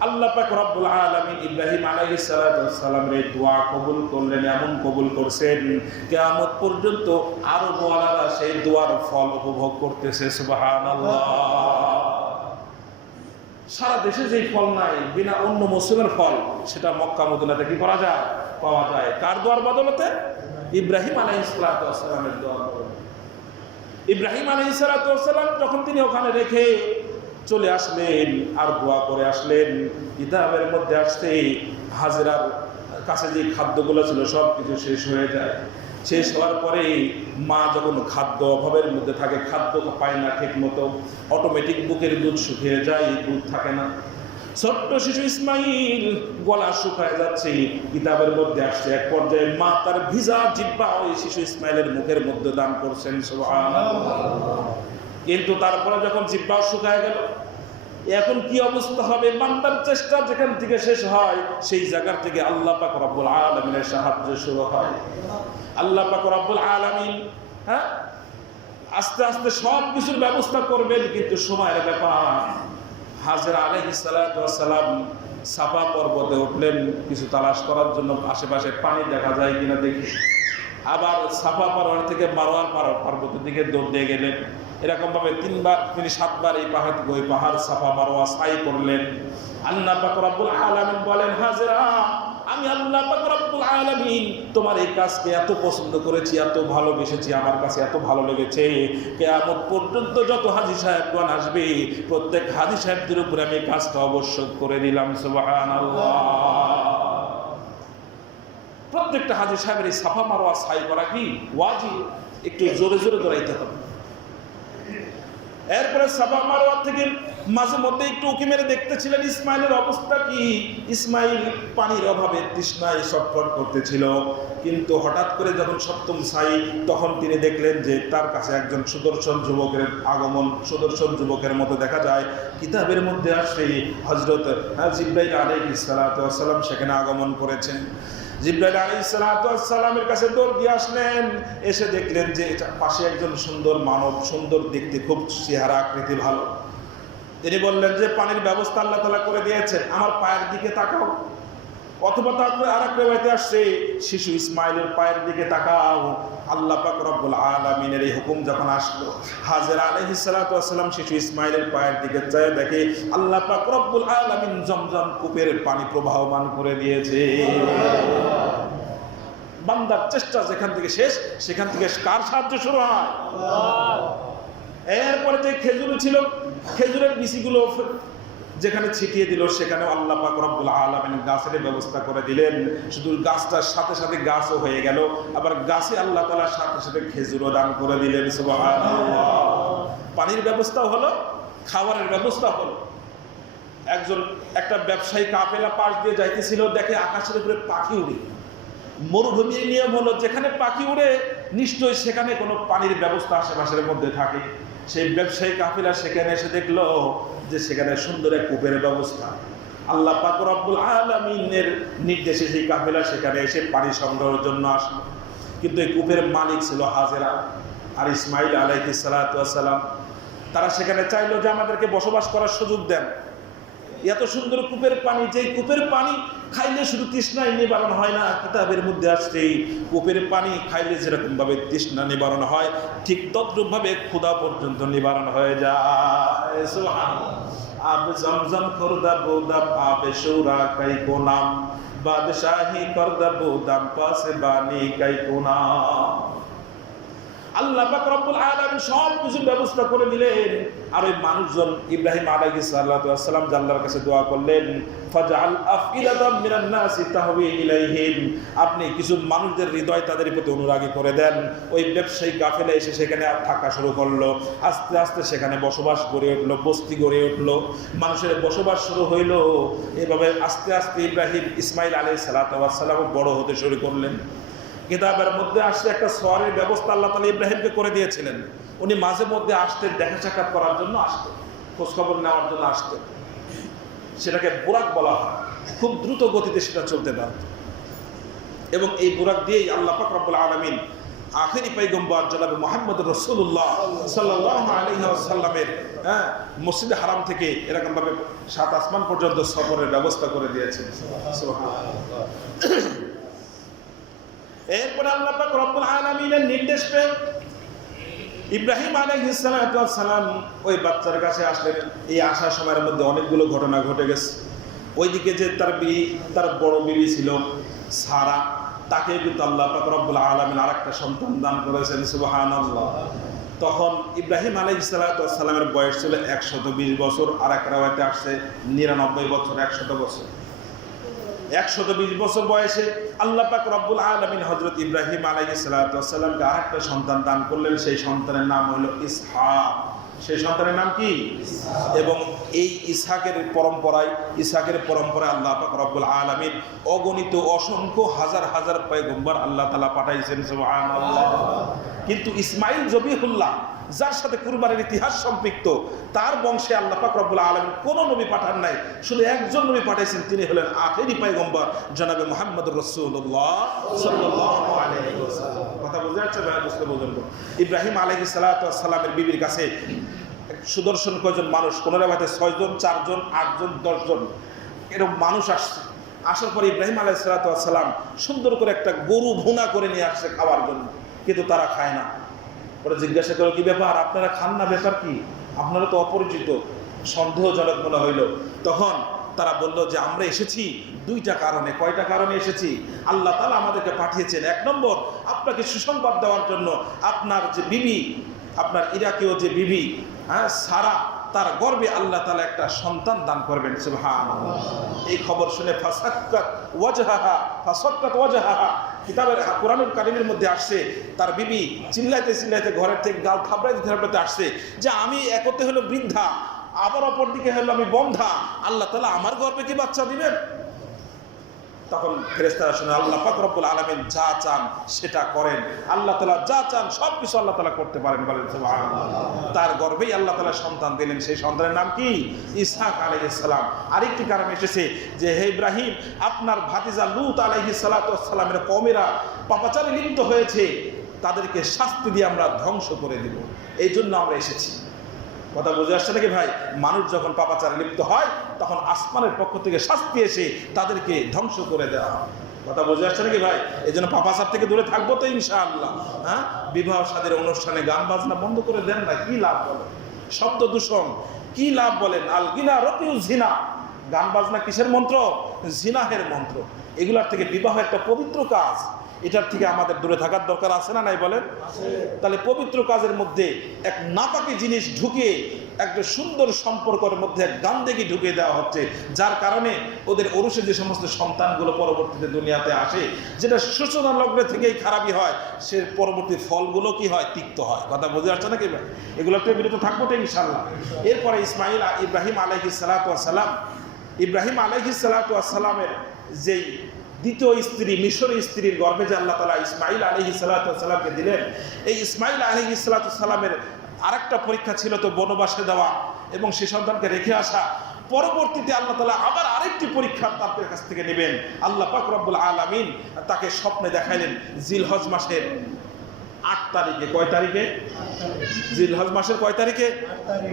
আল্লাহ পাক রব্বুল আলামিন ইব্রাহিম আলাইহিস সালাতু ওয়াস সালামের দোয়া কবুল করলেন এমন কবুল করছেন কিয়ামত পর্যন্ত আরব ওয়ালারা সেই দোয়ার ফল উপভোগ করতেছে সুবহানাল্লাহ সারা দেশে যেই ফল নাই বিনা অন্য মৌসুমের ফল সেটা মক্কা মদিনাতে কি করা যায় পাওয়া যায় কার দোয়ার বদলতে ইব্রাহিম আলাইহিস সালাতু ওয়াস সালামের দোয়ার বদলতে ইব্রাহিম আলাইহিস সালাতু ওয়াস সালাম যখন তিনি ওখানে রেখে চলে আসলেন আর দোয়া করে আসলেন কিতাবের মধ্যে আসতে হাজেরার কাছে যে খাদ্যগুলো ছিল সব কিছু শেষ হয়ে যায় শেষ হওয়ার পরে মা যখন খাদ্য অভাবের মধ্যে থাকে খাদ্য পায় না ঠিক মতো অটোমেটিক বুকের দুধ শুকিয়ে যায় দুধ থাকে না ছোট্ট শিশু ইসমাইল গলা শুকায় যাচ্ছে কিতাবের মধ্যে আসছে এক পর্যায়ে মা তার ভিজা জিহ্বা ওই শিশু ইসমাইলের মুখের মধ্যে দান করছেন সুবহানাল্লাহ কিন্তু তারপরে যখন জিহ্বা শুকায় গেল এখন কি অবস্থা হবে বান্দার চেষ্টা যেখান থেকে শেষ হয় সেই জায়গা থেকে আল্লাহ পাক রব্বুল আলামিনের সাহায্য শুরু হয় আল্লাহ পাক রব্বুল আলামিন আস্তে আস্তে সব কিছুর ব্যবস্থা করবেন কিন্তু সময়ের ব্যাপার হাজরা আলাইহিস সালাতু ওয়াস সালাম সাফা পর্বতে উঠলেন কিছু তালাশ করার জন্য আশেপাশে পানি দেখা যায় কিনা দেখি আবার সাফা পর্বত থেকে মারওয়ার পর্বতের দিকে দৌড় দিয়ে গেলেন এরকম ভাবে তিনি 7 বার এই পাহাড় থেকে ওই পাহাড় সাফা মারওয়া সাই করলেন আল্লাহ পাক রব্বুল আলামিন বলেন হাজরা আমি আল্লাহ পাক রব্বুল আলামিন তোমার এই কাজকে এত পছন্দ করেছি এত ভালোবেসেছি আমার কাছে এত ভালো লেগেছে কিয়ামত পর্যন্ত যত হাজী সাহেবগণ আসবে প্রত্যেক হাজী সাহেবদের উপরে আমি কাজটা অবশ্যই করে দিলাম সুবহানাল্লাহ প্রত্যেকটা হাজী সাহেবের এই সাফা মারওয়া সাই করা কি ওয়াজিব একটু জোরে জোরে দৌড়াইতে হবে এরপরে সাফা মারওয়া থেকে মাঝে মধ্যে একটু উকি মেরে দেখতেছিলেন ইসমাইলের অবস্থা কি ইসমাইল পানির অভাবে তৃষ্ণায় ছটফট করতেছিল কিন্তু হঠাৎ করে যখন সপ্তম সাই তখন তিনি দেখলেন যে তার কাছে একজন সুদর্শন যুবকের আগমন সুদর্শন যুবকের মতো দেখা যায় কিতাবের মধ্যে আসে হযরত জিবরাইল আলাইহিস সালাতু ওয়াস সালাম সেখানে আগমন করেছেন জিবরাইল আলাইহিস সালাতু ওয়াস সালামের কাছে দৌড় দিয়ে আসলেন এসে দেখলেন যে পাশে একজন সুন্দর মানব সুন্দর দেখতে খুব চেহারা আকৃতি ভালো তিনি বললেন যে পানির ব্যবস্থা আল্লাহ তাআলা করে দিয়েছেন আমার পায়ের দিকে তাকাও অথবা তারপরে আরেক রিওয়ায়াতে আসছে শিশু ইসমাইলের পায়ের দিকে তাকাও আল্লাহ পাক রব্বুল আলামিনের এই হুকুম যখন আসলো হাজরা আলাইহিস সালাতু ওয়াস সালাম শিশু ইসমাইলের পায়ের দিকে চেয়ে দেখে আল্লাহ পাক রব্বুল আলামিন জমজম কূপের পানি প্রবাহমান করে দিয়েছে বান্দার চেষ্টা যেখান থেকে শেষ সেখান থেকে কার সাহায্য শুরু হয় এরপরে যে খেজুর ছিল খেজুরের বিচিগুলো যেখানে ছিটিয়ে দিল সেখানে আল্লাহ পাক রব্বুল আলামিন গাছের ব্যবস্থা করে দিলেন শুধু গাছটার সাথে সাথে গাছও হয়ে গেল আবার গাছে আল্লাহ তাআলা সাথে সাথে খেজুরও দান করে দিলেন সুবহানাল্লাহ পানির ব্যবস্থাও হলো, খাবারের ব্যবস্থা হলো। একটা ব্যবসায়ী কাফেলা পাশ দিয়ে যাইতেছিল, দেখে আকাশের উপরে পাখি উড়ে। মরুভূমির নিয়ম হলো যেখানে পাখি উড়ে নিশ্চয়ই সেখানে কোনো পানির ব্যবস্থা আশেপাশের মধ্যে থাকে। সেই ব্যবসায়ী কাফেলা সেখানে এসে দেখলো যে সেখানে সুন্দর এক কূপের ব্যবস্থা। আল্লাহ পাক রব্বুল আলামিনের নির্দেশে সেই কাফেলা সেখানে এসে পানি সংগ্রহের জন্য আসলো। কিন্তু এই কূপের মালিক ছিল হাজেরা আর ইসমাইল আলাইহিস সালাতু ওয়াস সালাম। তারা সেখানে চাইলো যে আমাদেরকে বসবাস করার সুযোগ দেন। এত সুন্দর কূপের পানি, যেই কূপের পানি খাইলে শুধু তৃষ্ণাই নিবারণ হয় না, কিতাবের মধ্যে আসছে কূপের পানি খাইলে যেরকম ভাবে তৃষ্ণা নিবারণ হয়, ঠিক তদ্রূপ ভাবে ক্ষুধা পর্যন্ত নিবারণ হয়ে যায়। সুবহানাল্লাহ। আব জমজম খুরদা বুদাম আবে শুরা কাই কোনাম বাদশাহী করদা বুদাম পাসে বানি কাই কোনাম। আল্লাহ পাক রব্বুল আলামিন সব কিছু ব্যবস্থা করে দিলেন। আর ওই মানুষজন ইব্রাহিম আলাইহিস সালাতু ওয়াস সালাম আল্লাহর কাছে দোয়া করলেন, ফাজআল আফইদাতাম মিনান নাসি তাহওয়ি ইলাইহিম, আপনি কিছু মানুষদের হৃদয় তাদের প্রতি অনুরাগী করে দেন। ওই ব্যবসায়ী কাফেলা এসে সেখানে থাকা শুরু করলো। আস্তে আস্তে সেখানে বসবাস গড়ে উঠলো, বস্তি গড়ে উঠলো, মানুষের বসবাস শুরু হইলো। এভাবে আস্তে আস্তে ইব্রাহিম ইসমাইল আলাইহিস সালাতু ওয়াস সালাম বড় হতে শুরু করলেন। কিতাবের মধ্যে আসছে একটা সোয়ারের ব্যবস্থা আল্লাহ তাআলা ইব্রাহিমকে করে দিয়েছিলেন। উনি মাঝে মধ্যে আসতেন, দেখা সাক্ষাৎ করার জন্য আসতেন, খোঁজখবর নেওয়ার জন্য আসতেন। সেটাকে বুরাক বলা হয়। খুব দ্রুত গতিতে সেটা চলতে পারত। এবং এই বুরাক দিয়েই আল্লাহ পাক রব্বুল আলামিন আখেরি পয়গম্বর জনাবে মুহাম্মদ রাসূলুল্লাহ সাল্লাল্লাহু আলাইহি ওয়াসাল্লামের মসজিদে হারাম থেকে এরকম ভাবে 7 আসমান পর্যন্ত সফরের ব্যবস্থা করে দিয়েছেন। সুবহানাল্লাহ। এরপরে আল্লাহ পাক রব্বুল আলামিনের নির্দেশ পেয়ে ইব্রাহিম আলাইহিস সালাতু ওয়াস সালাম ওই বাচ্চার কাছে আসলেন। এই আসার সময়ের মধ্যে অনেকগুলো ঘটনা ঘটে গেছে। ওইদিকে যে তার বড় বিবি ছিল সারা, তাকে কিন্তু আল্লাহ পাক রব্বুল আলামিন আরেকটা সন্তান দান করেছেন। সুবহানাল্লাহ। তখন ইব্রাহিম আলাইহিস সালাতু ওয়াস সালামের বয়স ছিল 120 বছর, আর এক রাওয়াতে আসছে 99 বছর, 100 বছর। 120 বছর বয়সে আল্লাহ পাক রব্বুল আলামিন হযরত ইব্রাহিম আলাইহিস সালাতু ওয়াস সালামকে আরেকটা সন্তান দান করলেন। সেই সন্তানের নাম হলো ইসহাক। সেই সন্তানের নাম কি? এবং এই ইসহাকের পরম্পরায় আল্লাহ পাক রব্বুল আলামিন অগণিত অসংখ্য হাজার হাজার পয়গম্বর আল্লাহ তাআলা পাঠাইছেন। সুবহানাল্লাহ। কিন্তু ইসমাইল জবিহুল্লাহ, যার সাথে কুরবানির ইতিহাস সম্পৃক্ত, তার বংশে আল্লাহ পাক রব্বুল আলামিন কোনো নবী পাঠান নাই, শুধু একজন নবী পাঠাইছেন। তিনি হলেন আখেরি পয়গম্বর জনাবে মুহাম্মদুর রাসূলুল্লাহ সাল্লাল্লাহু আলাইহি ওয়াসাল্লাম। কথা বুঝা যাচ্ছে ভাই? বুঝতে বুঝুন। ইব্রাহিম আলাইহিস সালাতু ওয়াস সালামের বিবির কাছে সুদর্শন কয়জন মানুষ, কোনরা ভাতে 6 জন, 4 জন, 8 জন, 10 জন এরকম মানুষ আসছে। আসার পর ইব্রাহিম আলাইহিস সালাতু ওয়াস সালাম সুন্দর করে একটা গরু ভুনা করে নিয়ে আসছে খাওয়ার জন্য, কিন্তু তারা খায় না। ওরা জিজ্ঞাসা করলো, কি ব্যাপার, আপনারা খান না, ব্যাপার কি? আপনারা তো অপরিচিত। সন্দেহজনক মনে হইল। তখন তারা বলল যে আমরা এসেছি 2টা কারণে। কয়টা কারণে এসেছি? আল্লাহ তাআলা আমাদেরকে পাঠিয়েছেন 1 নম্বর আপনাকে সুসংবাদ দেওয়ার জন্য, আপনার যে বিবি, আপনার ইরাকীয় যে বিবি সারা, তার গর্ভে আল্লাহ তাআলা একটা সন্তান দান করবেন। সুবহানাল্লাহ। এই খবর শুনে ফাসাক্কাত ওয়াজহাহা, কিতাবের কোরআনুল কারীমের মধ্যে আসছে, তার বিবি চিল্লাইতে চিল্লাইতে ঘরের থেকে গাল থাবড়াইতে আসছে যে আমি একতে হলো বৃদ্ধা, আবার অপর দিকে হলো আমি বন্ধা, আল্লাহ তাআলা আমার গর্ভে কি বাচ্চা দিবেন? তখন ফেরেশতারা শুনে আল্লাহ পাক রব্বুল আলামিন যা চান সেটা করেন। আল্লাহ তাআলা যা চান সব কিছু আল্লাহ তাআলা করতে পারেন, বলেন সুবহানাল্লাহ। তার গর্ভেই আল্লাহ তাআলা সন্তান দিলেন। সেই সন্তানের নাম কি? ইসহাক আলাইহিস সালাম। আরেকটি কারণ এসেছে যে হে ইব্রাহিম, আপনার ভাতিজা লূত আলাইহিস সালাতু ওয়াস সালামের কওমেরা পাপাচারে লিপ্ত হয়েছে, তাদেরকে শাস্তি দিয়ে আমরা ধ্বংস করে দিব, এই জন্য আমরা এসেছি। কথা বুঝে আসছে নাকি ভাই? মানুষ যখন পাপাচারে লিপ্ত হয় তখন আসমানের পক্ষ থেকে শাস্তি এসে তাদেরকে ধ্বংস করে দেওয়া হয়। কথা বুঝে আসছে নাকি ভাই? এই জন্য পাপাচার থেকে দূরে থাকবো তো ইনশাআল্লাহ। বিবাহ শাদীর অনুষ্ঠানে গান বাজনা বন্ধ করে দেন না, কি লাভ বলেন? শব্দ দূষণ কি লাভ বলেন? আল গিনা রতিউ জিনা। গান বাজনা কিসের মন্ত্র? জিনাহের মন্ত্র। এগুলার থেকে বিবাহ একটা পবিত্র কাজ, এটার থেকে আমাদের দূরে থাকার দরকার আছে না নাই বলেন? তাহলে পবিত্র কাজের মধ্যে এক নাপাকি জিনিস ঢুকিয়ে একটা সুন্দর সম্পর্কের মধ্যে গান্দেগি ঢুকে দেওয়া হচ্ছে, যার কারণে ওদের ওরসে যে সমস্ত সন্তানগুলো পরবর্তীতে দুনিয়াতে আসে, যেটা সূচনা লগ্নে থেকেই খারাপই হয়, সে পরবর্তী ফলগুলো কি হয়, তিক্ত হয়। কথা বোঝা যাচ্ছে নাকি? এগুলো একটু বিরত থাকবো তো ইনশাল্লাহ। এরপরে ইব্রাহিম আলাইহিস সালাতু ওয়াস সালামের যেই দ্বিতীয় স্ত্রী, মিশর স্ত্রীর গর্ভে যে আল্লাহ তাআলা ইসমাঈল আলাইহিস সালাতু ওয়াস সালামকে দিলেন, এই ইসমাঈল আলাইহিস সালাতু ওয়াস সালামের আরেকটা পরীক্ষা ছিল তো বনবাসে দেওয়া এবং সে সন্তানকে রেখে আসা। পরবর্তীতে আল্লাহ তাআলা আবার আরেকটি পরীক্ষা তাদের কাছ থেকে নেবেন। আল্লাহ পাক রব্বুল আলামিন তাকে স্বপ্নে দেখাইলেন জিলহজ মাসের 8 তারিখে। কয় তারিখে? জিলহজ মাসের কয় তারিখে?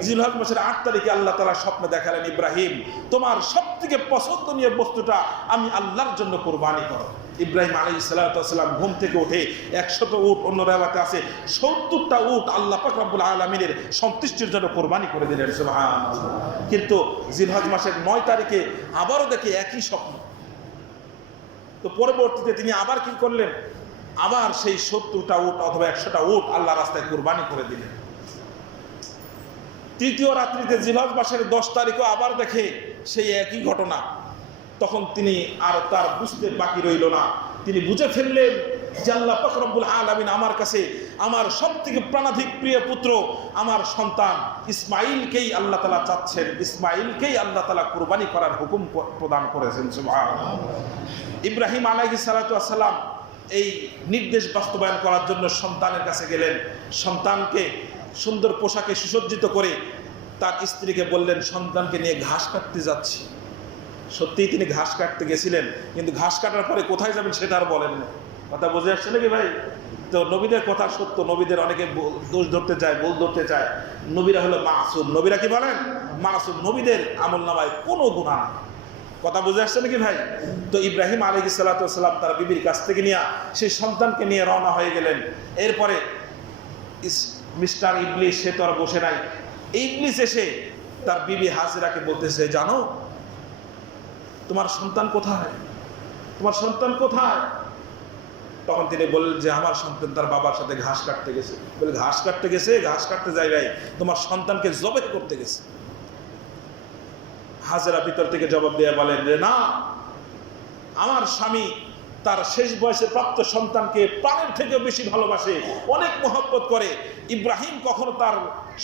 জিলহজ মাসের 8 তারিখে আল্লাহ তাআলা স্বপ্নে দেখালেন, ইব্রাহিম তোমার সবথেকে পছন্দনীয় বস্তুটা আমি আল্লাহর জন্য কুরবানি করো। ইব্রাহিম আলাইহিস সালাতু ওয়াস সালাম ঘুম থেকে উঠে 100 উট, অন্য রাওয়াতে আছে 70টা উট আল্লাহ পাক রব্বুল আলামিনের সন্তুষ্টির জন্য কুরবানি করে দিলেন। সুবহানাল্লাহ। কিন্তু জিলহজ মাসের 9 তারিখে আবারও দেখে একই স্বপ্ন। তো পরবর্তীতে তিনি আবার কি করলেন? আবার সেই 70টা উট অথবা 100টা উট আল্লাহ রাস্তায় কুরবানি করে দিলেন। তৃতীয় রাত্রিতে জিলহজ মাসের 10 তারিখও আবার দেখে সেই একই ঘটনা। তখন তিনি আর তার বুঝতে বাকি রইল না, তিনি বুঝে ফেললেন যে আল্লাহ পাক রব্বুল আলামিন আমার কাছে আমার সবথেকে প্রাণাধিক প্রিয় পুত্র, আমার সন্তান ইসমাঈলকেই আল্লাহ তাআলা চাচ্ছেন, ইসমাঈলকেই আল্লাহ তাআলা কুরবানি করার হুকুম প্রদান করেছেন। সুবহানাল্লাহ। ইব্রাহিম আলাইহিস সালাতু ওয়াস সালাম এই নির্দেশ বাস্তবায়ন করার জন্য সন্তানের কাছে গেলেন। সন্তানকে সুন্দর পোশাকে সুসজ্জিত করে তার স্ত্রীকে বললেন, সন্তানকে নিয়ে ঘাস কাটতে যাচ্ছি। সত্যিই তিনি ঘাস কাটতে গেছিলেন, কিন্তু ঘাস কাটার পরে কোথায় যাবেন সেটা আর বলেন না। কথা বুঝে আসছে নাকি ভাই? তো নবীদের কথা সত্য, নবীদের অনেকে দোষ ধরতে চায়, ভুল ধরতে চায়। নবীরা হলো মাসুম। নবীরা কি বলেন? মাসুম। নবীদের আমল নামায় কোনো গুনাহ নেই। কথা বুঝে আসছে নাকি ভাই? তো ইব্রাহিম আলাইহিস সালাতু ওয়াস সালাম তার বিবির কাছ থেকে নিয়ে সেই সন্তানকে নিয়ে রওনা হয়ে গেলেন। এরপরে মিস্টার ইবলিস সে তো আর বসে নাই। ইবলিস এসে তার বিবি হাজেরাকে বলতেছে, জানো তোমার সন্তান কোথায়? তোমার সন্তান কোথায়? তখন তিনি বললেন যে আমার সন্তান তার বাবার সাথে ঘাস কাটতে গেছে। বলে ঘাস কাটতে গেছে? ঘাস কাটতে যায় নাই, তোমার সন্তানকে জবাই করতে গেছে। হাজেরা ভিতর থেকে জবাব দিয়ে বলেন যে না, আমার স্বামী তার শেষ বয়সে প্রাপ্ত সন্তানকে প্রাণের থেকেও বেশি ভালোবাসে, অনেক মহব্বত করে। ইব্রাহিম কখনো তার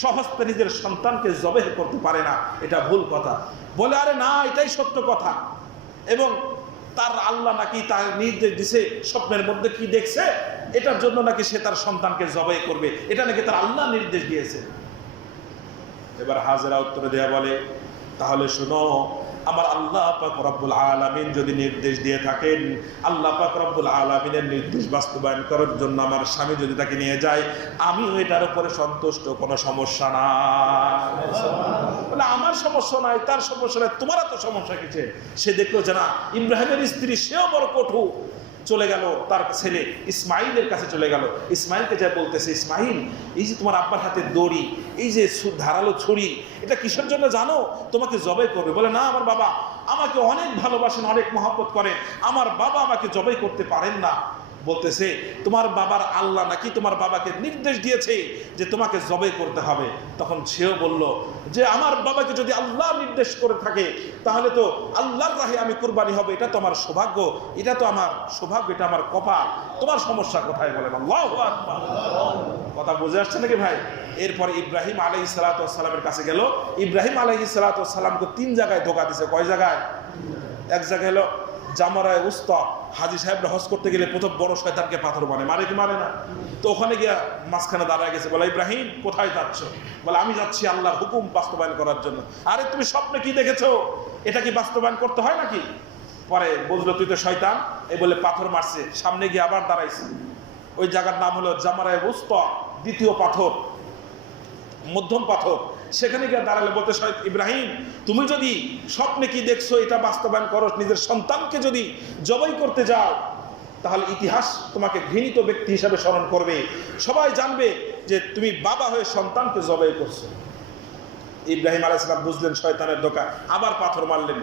স্বহস্তে নিজের সন্তানকে জবাই করতে পারে না, এটা ভুল কথা। বলে আরে না, এটাই সত্য কথা। এবং তার আল্লাহ নাকি তার নির্দেশ দিছে, স্বপ্নের মধ্যে কি দেখছে এটার জন্য নাকি সে তার সন্তানকে জবাই করবে, এটা নাকি তার আল্লাহ নির্দেশ দিয়েছে। এবার হাজেরা উত্তরে দেয়া বলে, তাহলে শোনো, আমার আল্লাহ পাক রব্বুল আলামিন যদি নির্দেশ দিয়ে থাকেন, আল্লাহ পাক রব্বুল আলামিনের নির্দেশ বাস্তবায়ন করার জন্য আমার স্বামী যদি তাকে নিয়ে যায়, আমিও এটার উপরে সন্তুষ্ট, কোনো সমস্যা নাই। বলে আমার সমস্যা নাই, তার সমস্যা নাই, তোমার তো সমস্যা কিসে? সে দেখলো যে না, ইব্রাহিমের স্ত্রী সেও বড় কঠোর। চলে গেল তার ছেলে ইসমাইলের কাছে চলে গেল। ইসমাইলকে যা বলতেছে, ইসমাইল এই যে তোমার আব্বার হাতে দড়ি, এই যে ধারালো ছুরি, এটা কিসের জন্য জানো? তোমাকে জবাই করবে। বলে না, আমার বাবা আমাকে অনেক ভালোবাসেন, অনেক মহব্বত করেন, আমার বাবা আমাকে জবাই করতে পারেন না। বলতেছে তোমার বাবার আল্লাহ নাকি তোমার বাবাকে নির্দেশ দিয়েছে যে তোমাকে জবাই করতে হবে। তখন সেও বলল যে আমার বাবাকে যদি আল্লাহ নির্দেশ করে থাকে তাহলে তো আল্লাহর রাহে আমি কুরবানি হবে, এটা তো আমার সৌভাগ্য, এটা তো আমার সৌভাগ্য, এটা আমার কপাল। তোমার সমস্যা কোথায়? বলেন আল্লাহু আকবার। কথা বুঝে আসছে নাকি ভাই? এরপরে ইব্রাহিম আলাইহিস সালাতু ওয়াস সালামের কাছে গেল। ইব্রাহিম আলাইহিস সালাতু ওয়াস সালামকে 3 জায়গায় ধোঁকা দিয়েছে। কয় জায়গায়? এক জায়গায় হলো জামারায় উস্তা, হাজী সাহেবরা হজ করতে গেলে প্রথম বড় শয়তানকে পাথর মারে কি মারে না? তো ওখানে গিয়া মাঝখানে দাঁড়ায় গেছে। বলে ইব্রাহিম কোথায় যাচ্ছ? বলে আমি যাচ্ছি আল্লাহর হুকুম বাস্তবায়ন করার জন্য। আরে তুমি স্বপ্নে কি দেখেছো? এটা কি বাস্তবায়ন করতে হয় নাকি? পরে বুঝলো তুই তো শয়তান, এই বলে পাথর মারছে। সামনে গিয়ে আবার দাঁড়াইছে। ওই জায়গার নাম হলো জামারায় উস্তা, দ্বিতীয় পাথর, মধ্যম পাথর। সেখানে গিয়ে দাঁড়ালে বলতে, ইব্রাহিম তুমি যদি স্বপ্নে কি দেখছো এটা বাস্তবায়ন করো, নিজের সন্তানকে যদি জবাই করতে যাও তাহলে ইতিহাস তোমাকে ঘৃণিত ব্যক্তি হিসাবে স্মরণ করবে, সবাই জানবে যে তুমি বাবা হয়ে সন্তানকে জবাই করছো। ইব্রাহিম আলাইহিস সালাম বুঝলেন শয়তানের ধোঁকা, আবার পাথর মারলেন।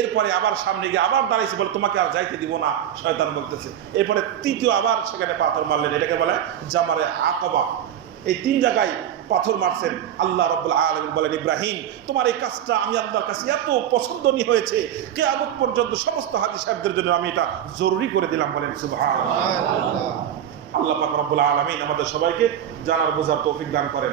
এরপরে আবার সামনে গিয়ে আবার দাঁড়াইছে, বলে তোমাকে আর যাইতে দিব না, শয়তান বলতেছে। এরপরে তৃতীয় আবার সেখানে পাথর মারলেন। এটাকে বলে জামারে আকবা। এই 3 জায়গায় পাথর মারছেন। আল্লাহ রাব্বুল আলামিন বলেন, ইব্রাহিম তোমার এই কাজটা আমি আল্লাহর কাছে এত পছন্দনীয় হয়েছে, কিয়ামত পর্যন্ত সমস্ত হাজী সাহেবদের জন্য আমি এটা জরুরি করে দিলাম। বলেন সুবহানাল্লাহ। আল্লাহ পাক রব্বুল আলামিন আমাদের সবাইকে জানার বোঝার তৌফিক দান করেন।